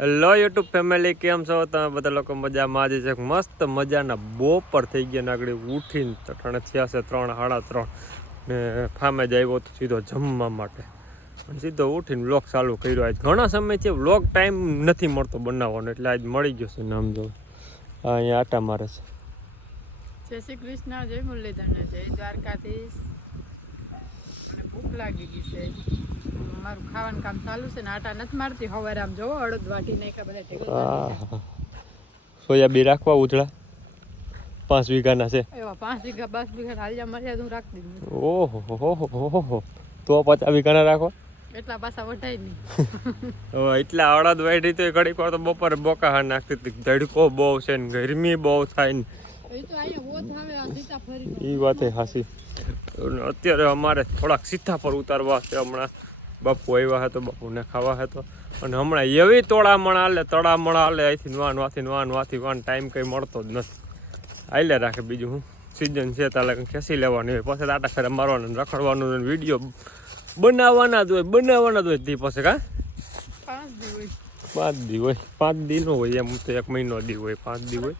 Hello YouTube family, કેમ છો તમે બધા લોકો? મજામાં. આજે છે મસ્ત મજાના બપોર થઈ ગયા નાગડી ઉઠીને તઠાણે થયા છે 3:30 ને ફામે જ આવ્યો તો સીધો જમવા માટે સીધો ઉઠીને વ્લોગ ચાલુ કર્યો. આજ ઘણા સમયથી વ્લોગ ટાઈમ નથી મળતો બનાવવાનો, એટલે આજ મળી ગયો છે. નામ જો અહીંયા આટા મારે છે. જય શ્રી કૃષ્ણ, જય મુરલીધર, જય દ્વારકાધીશ. મને ભૂખ લાગી ગઈ છે. મારું ખાવાનું કામ ચાલુ છે ને આટા નથી મારતી. હવારે આમ જોવો અડદ વાટી નાખ્યા બધા ટેબલ. સોયાબીન રાખવા ઉજળા 5 વીઘાના છે. એવા 5 વીઘા 10 વીઘા હાલ્યા મર્યાદા હું રાખતી જ. ઓહો તો 50 વીઘાના રાખો. એટલા પાછા વઢાય નહીં. એટલા અડદ વાઢી તો ઘડીક વાર તો બપોરે બોકા હા નાખતી હતી. ધડકો બહુ છે ને ગરમી બહુ થાય ને એ વાત હાસી. અત્યારે અમારે થોડાક સીધા પર ઉતારવા છે. હમણાં બાપુ આવ્યા હતો, બાપુને ખાવા હતો. અને હમણાં એવી તોડામણ હાલે અહીંથી વાન ટાઈમ કંઈ મળતો જ નથી. હાલે રાખે. બીજું હું સિઝન છે તાલે ખેંચી લેવાની હોય, પછી આટા ફેરા મારવાનું, રખડવાનું, વિડીયો બનાવવાના જ હોય તે પછી કા 5 દી હોય. 5 દી નો હોય એમ તો 1 મહિનો દી હોય, 5 દી હોય.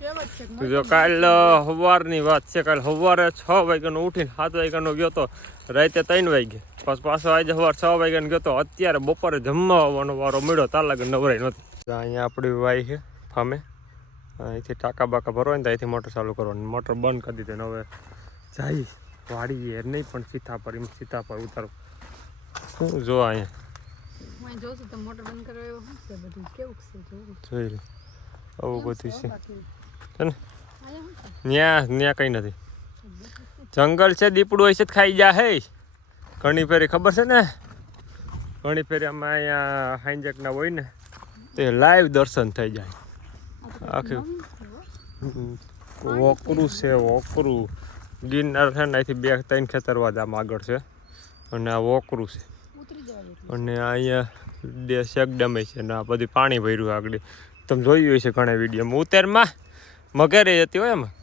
તો જો કાલ સવારની વાત છે, કાલ સવારે 6 વાગ્યાનો ઉઠીને 7 વાગ્યાનો ગયો તો, રાતે 3 વાગે પછી પાછો આજે સવારે 6 વાગ્યાનો ગયો તો. અત્યારે બપોરે જમવા આવવાનો વારો મળ્યો, તાર લાગે નવરાઈ નથી. અહીંયા આપણી વાઈ છે ફામે. અહીંથી ટાંકા બાકા ભરવા ને અહીંથી મોટર ચાલુ કરવાની. મોટર બંધ કરી દીધી ને હવે જાય વાડીએ નહીં, પણ સીધા પર ઉતારો. શું જો અહીંયા મોટર બંધ કરાવ્યો છે, બધું કેવું છે જોઈ લે. આવું બધું છે ને ન્યા કઈ નથી. જંગલ છે, દીપડું હોય છે ખાઈ જા. હે ઘણી ફેરી ખબર છે ને, ઘણી ફેરી અમે અહીંયા હાઈજેકના હોય ને તે લાઈવ દર્શન થઈ જાય. આખી વોકરું છે, વોકરું ગિરનાર છે ને, અહીંથી 2-3 ખેતરવા જ આમ આગળ છે. અને આ વોકરું છે. અને અહીંયા શેકડમે છે ને આ બધી પાણી ભર્યું આગળ. તમે જોયું હશે ઘણા વિડીયોમાં. ઉત્તરમાં મગરે જતી હોય એમાં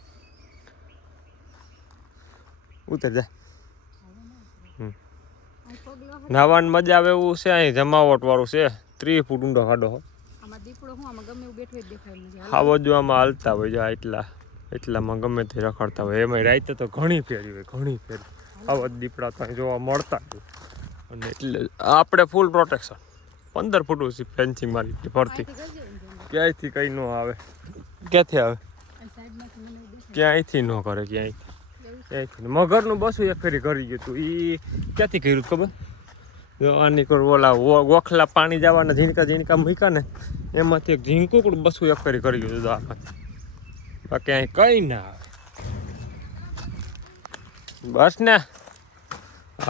ઉતર જાય. નાવાની મજા આવે એવું છે. અહીં જમાવટ વાળું છે. 30 ફૂટ ઊંડો ખાડો હો. આ બાજુ આમાં હાલતા હોય એટલામાં ગમે તે રખડતા હોય. એમાં રાતે તો ઘણી ફેરી હોય, ઘણી ફેરી આવા દીપડા તો જોવા મળતા હોય. અને એટલે આપણે ફૂલ પ્રોટેક્શન 15 ફૂટ સુધી ફેન્સિંગ મારી ફરતી. ક્યાંયથી કંઈ ન આવે. ક્યાંથી આવે? ક્યાંયથી ન કરે. ક્યાંયથી મગરનું બસું એક ફેરી કરી ગયું હતું. એ ક્યાંથી કર્યું ખબર? જો આની કોઈ ઓલા ગોખલા પાણી જવાના ઝીણકા મૂક્યા ને, એમાંથી એક ઝીણકુકડું બસું એક ફેરી કરી ગયું હતું આમાંથી. બાકી અહીં કંઈ ના આવે. બસ ને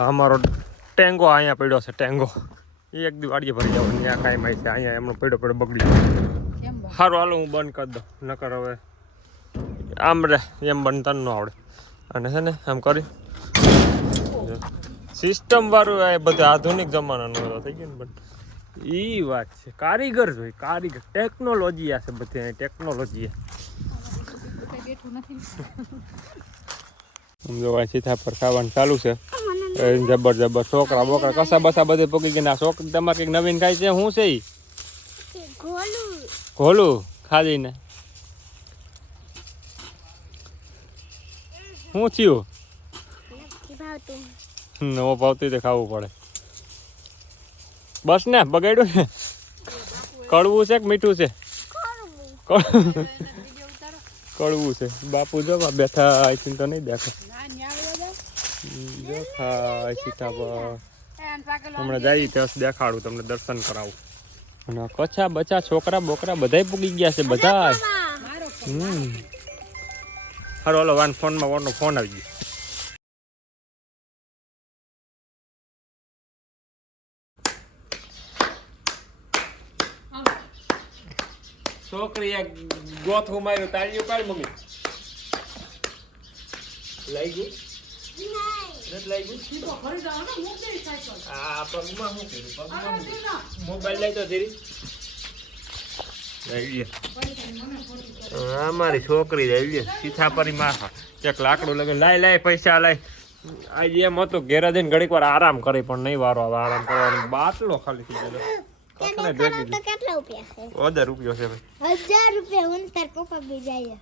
અમારો ટેંગો અહીંયા પડ્યો છે. ટેંગો એ એક દી વાડીએ ભરી જવાનું. ત્યાં કાંઈ માહિતી છે. અહીંયા એમનો પડ્યો બગડી ગયો. સારું હાલો હું બંધ કરી દઉં, નકર હવે આમ રે એમ બનતા ન આવડે. અને છે ને આમ કરી સિસ્ટમ વાળું એ બધું આધુનિક જમાનાનું થઈ ગયું ને. પણ એ વાત છે, કારીગર જોઈએ, કારીગર. ટેકનોલોજી આ છે બધી. અહીં ટેકનોલોજી સમજો. સીધા પર ખાવાનું ચાલુ છે. જબર છોકરા બોકરા કસા બસા બધે પકી ગયા. છોકરી તમારે કંઈક નવીન ખાય છે. શું છે? ઘોલું ખાધી ને શું થયું? નવો ભાવતી તો ખાવું પડે. બસ ને બગાડ્યું ને. કડવું છે કે મીઠું છે? કડવું છે. બાપુ જો બેઠા આઈ તો નહીં દેખે. હમણાં જઈ ત્યાં દેખાડું તમને, દર્શન કરાવું. અને કચ્છા બચ્ચા છોકરા બોકરા બધા પૂગી ગયા છે. બધા હાલો હાલો વાન ફોનમાં ફોન આવી ગયો. છોકરીએ ગોથું માર્યું. તાળીઓ કાઢ મમ્મી. લઈ ગયું મોબાઈલ લઈ તો ધીરી. અમારી છોકરી આવી સીધા પરી માથા એક લાકડું લગે લાય પૈસા લાય. આજે એમ હતું ઘેરા જઈને ઘડીક વાર આરામ કરે, પણ નહીં વારો આવે આરામ કરવાનો. બાટલો ખાલી થઈ ગયો. કાકને ભેગી તો કેટલા રૂપિયા છે? 1000 રૂપિયો છે ભાઈ. 1000 રૂપિયા હું તાર પપ્પા બી જાય.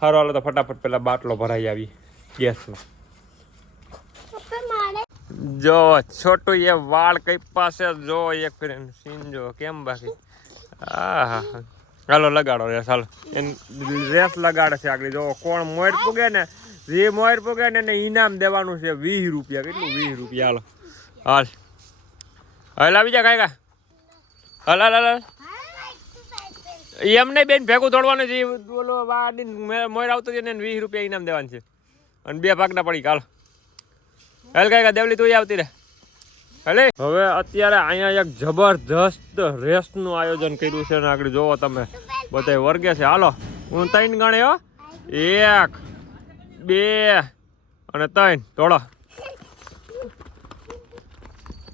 હારો હાલો તો ફટાફટ પેલા બાટલો ભરાઈ આવી ગેસનો. પપ્પા મારે જો છોટું એ વાળ કઈ પાસે જો એક ફેર સીન જો કેમ બાકી આહા હાલો લગાડો રેસ હાલો રેસ લગાડે છે આગળ જો કોણ મોર પૂગે ને જે મોર પૂગે ને એને ઇનામ દેવાનું છે 20 રૂપિયા કેટલું 20 રૂપિયા હાલો હાલ હાલ આવી જા કાકા હાલ હાલ હાલ એમ નહીં બેન ભેગું દોડવાનું છે બોલો વાડી મોર આવતો છે ને 20 રૂપિયા ઇનામ દેવાનું છે અને 2 ભાગના પડી હાલ હાલ કાકા દેવલી તું આવતી રે હલે હવે અત્યારે અહીંયા એક જબરજસ્ત રેસનું આયોજન કર્યું છે ને આગળ જોવો તમે બધા વર્ગે છે હાલો હું 3 ગણે હો 1 2 અને 3 દોડો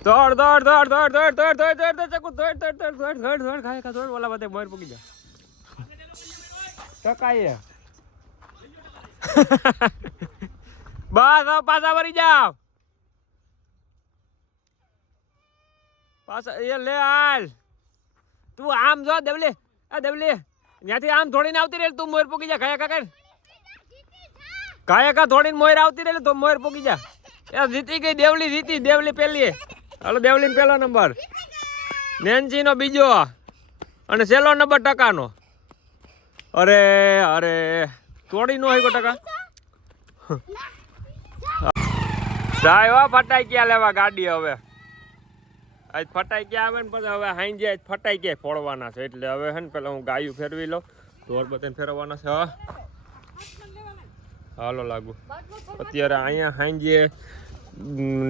દોડ દોડ દોડ દોડ દોડ દોડ દોડ દોડ દોડ ચકુ દોડ દોડ દોડ દોડ દોડ દોડ ખાય ખા દોડ ઓલા બધા મોર પૂગી જા ટકાય બસ હવે પાછા વળી જાવ પાછા એ લે હાલ તું આમ જો દેવલી આ દેવલી ત્યાંથી આમ થોડીને આવતી રહે તું મોર પૂગી જા ખાયા કાકા કાયા કા થોડીને મોર આવતી રહે તો મોર પૂગી જા એ જીતી ગઈ દેવલી જીતી દેવલી પેલી હાલો દેવલી પેલો નંબર નેન્સી નો બીજો અને છેલ્લો નંબર ટકાનો અરે અરે થોડી નો હોય ટકા જાય ફટાઈ લેવા ગાડી હવે આજ ફટાઈ આવે ને પછી હવે હાઈ જાય ફટાઈ ગયા ફોડવાના છે એટલે હવે હે ને પેલા હું ગાયું ફેરવી લઉં ઢોર બધાને ફેરવવાના છે હાલો લાગુ અત્યારે અહીંયા હાઈ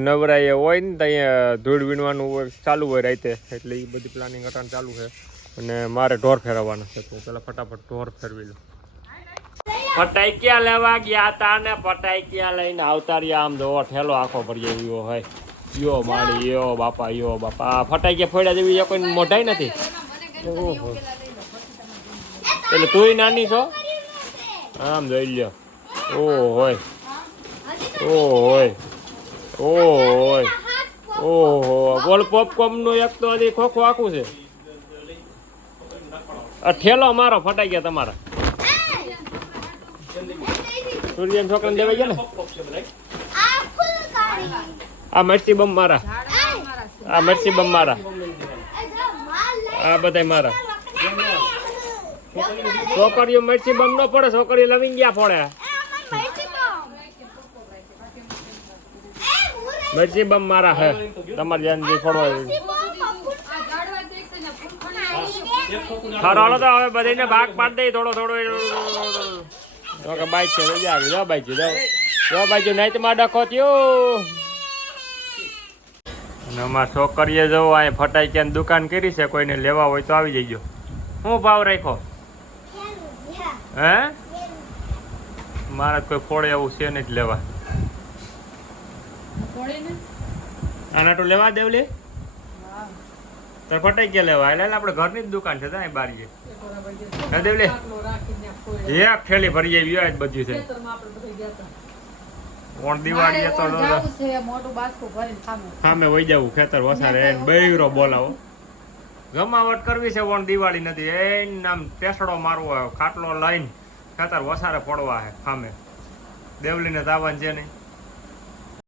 નવરાય હોય ને ત્યાં ધૂળ વીણવાનું ચાલુ હોય રાતે એટલે એ બધી પ્લાનિંગ અટાણ ચાલુ છે અને મારે ઢોર ફેરવવાના છે તો પેલા ફટાફટ ઢોર ફેરવી લઉં ફટાઈકિયા લેવા ગયા તા ને ફટાઈકિયા લઈને આવતા રહ્યા આમ જો ઠેલો આખો ભરી આવ્યો હોય યો માડી યો બાપા ફટાઈકિયા ફોડ્યા જેવી કોઈ મોઢાઈ નથી ઓહો એટલે તુંય નાની છો આમ જોઈ લ્યો ઓ હોય ઓહો બોલ પોપકોર્ન નું એક તો હજી ખોખું આખું છે આ ઠેલો મારો ફટાઈ ગયા તમારા સૂર્યન છોકરાને દેવાઈ ગયા ને આ મરસી બમ મારા આ મરસી બમ મારા આ બધા મારા છોકરીઓ મરસી બમ નો પડે છોકરીઓ લવિંગ ગયા ફોડે મરસી બમ મારા હે તમારે જાન જે ફોડવા હાલો તો હવે બધાને ભાગ પાડી દઈ થોડો બાઈક છે જાવ બાઈક છે જાવ બાઈક નહીં તો માં ડખો થયો અને અમારા છોકરીએ જવું અહીં ફટાઈકિયાની દુકાન કરી છે કોઈને લેવા હોય તો આવી જજો શું ભાવ રાખ્યો હે મારે કોઈ ફોડે એવું છે નહીં લેવા આના તો લેવા દેવલી તો ફટાઈકિયા લેવા એટલે આપણે ઘરની જ દુકાન છે ત્યાં બારીએ હે દેવલી એક થેલી ભરી આવી હોય બધું છે ઓણ દિવાળી તો સામે વહી જવું ખેતર વસારે એને બૈરો બોલાવો જમાવટ કરવી છે ઓણ દિવાળી નથી એ નામ ટેસડો મારવો ખાટલો લઈને ખેતર વસારે પડવા છે સામે દેવલીને તાવન છે નહીં